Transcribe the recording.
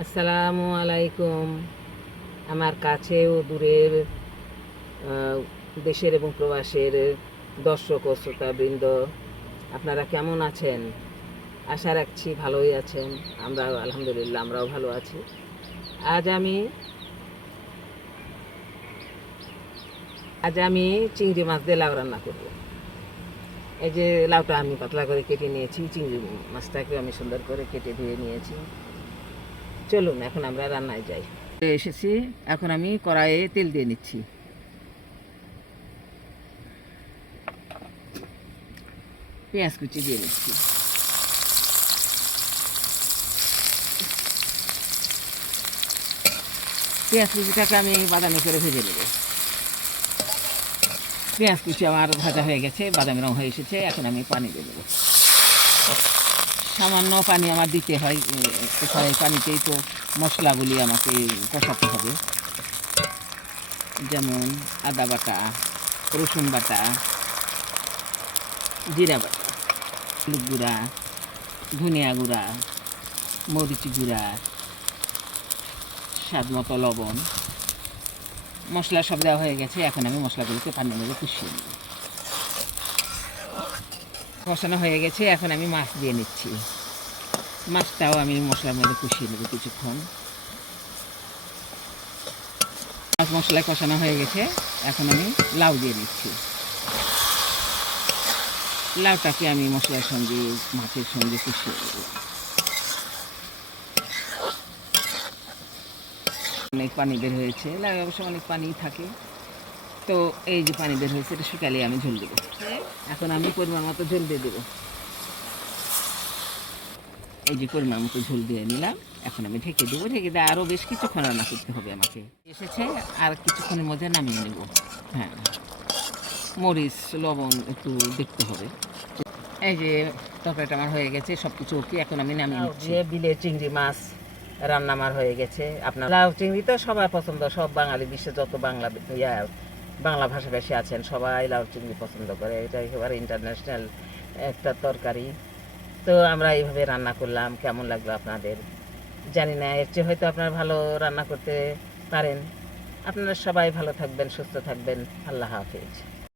আসসালামু আলাইকুম। আমার কাছে ও দূরের দেশের এবং প্রবাসের দর্শক ও শ্রোতাবৃন্দ, আপনারা কেমন আছেন? আশা রাখছি ভালোই আছেন। আলহামদুলিল্লাহ আমরাও ভালো আছি। আজ আমি চিংড়ি মাছ দিয়ে লাউ রান্না করব। এই যে লাউটা আমি পাতলা করে কেটে নিয়েছি, চিংড়ি মাছটাকে আমি সুন্দর করে কেটে ধুয়ে নিয়েছি। চলুন এখন আমরা রান্নায় যাই। এসেছি, এখন আমি কড়াইয়ে তেল দিয়ে নিচ্ছি। পেঁয়াজ কুচি দিয়ে নিচ্ছি। পেঁয়াজ কুচিটাকে আমি বাদামি করে ভেজে নেব। পেঁয়াজ কুচি আমার ভাজা হয়ে গেছে, বাদামি রং হয়ে এসেছে। এখন আমি পানি দিয়ে দেবো। সামান্য পানি আমার দিতে হয়, এই পানিতেই তো মশলাগুলি আমাকে কষাতে হবে। যেমন আদা বাটা, রসুন বাটা, জিরা বাটা, হলুদ গুঁড়া, ধনিয়া গুঁড়া, মরিচ গুঁড়া, স্বাদ মতো লবণ, মশলা সব দেওয়া হয়ে গেছে। এখন আমি মশলাগুলোকে পানির মধ্যে কষিয়ে নেব। কষানো হয়ে গেছে, এখন আমি মাছ দিয়ে নিচ্ছি। মাছটাও আমি মশলার মধ্যে কষিয়ে নেব কিছুক্ষণ। মাছ মশলায় কষানো হয়ে গেছে, এখন আমি লাউ দিয়ে নিচ্ছি। লাউটাকে আমি মশলার সঙ্গে মাছের সঙ্গে কষিয়ে নেব। অনেক পানি বের হয়েছে, লাউ অবশ্য অনেক পানি থাকে। তো এই যে পানি বের হয়েছে, এটা শুকালে আমি ঝোল দেবো। এখন আমি পরিমাণ মতো ঝোল দিয়ে দেবো। এই যে পরিমাণ মতো ঝোল দিয়ে নিলাম। এখন আমি ঢেকে দেবো। ঢেকে দিয়ে আরও বেশ কিছুক্ষণ রান্না করতে হবে আমাকে। এসেছে, আর কিছুক্ষণের মধ্যে নামিয়ে নেব। হ্যাঁ, মরিচ লবণ একটু দেখতে হবে। এই যে তরকারিটা আমার হয়ে গেছে, সব কিছু ওকে। এখন আমি নামিয়ে নিচ্ছি। বিলে চিংড়ি মাছ রান্না আমার হয়ে গেছে। আপনার লাউ চিংড়ি তো সবার পছন্দ, সব বাঙালি, বিশ্বে যত বাংলা ভাষাভাষী আছেন সবাই লাউ চিংড়ি পছন্দ করে। এটা একেবারে ইন্টারন্যাশনাল একটা তরকারি। তো আমরা এইভাবে রান্না করলাম। কেমন লাগলো আপনাদের জানি না, এর চেয়ে হয়তো আপনারা ভালো রান্না করতে পারেন। আপনারা সবাই ভালো থাকবেন, সুস্থ থাকবেন। আল্লাহ হাফেজ।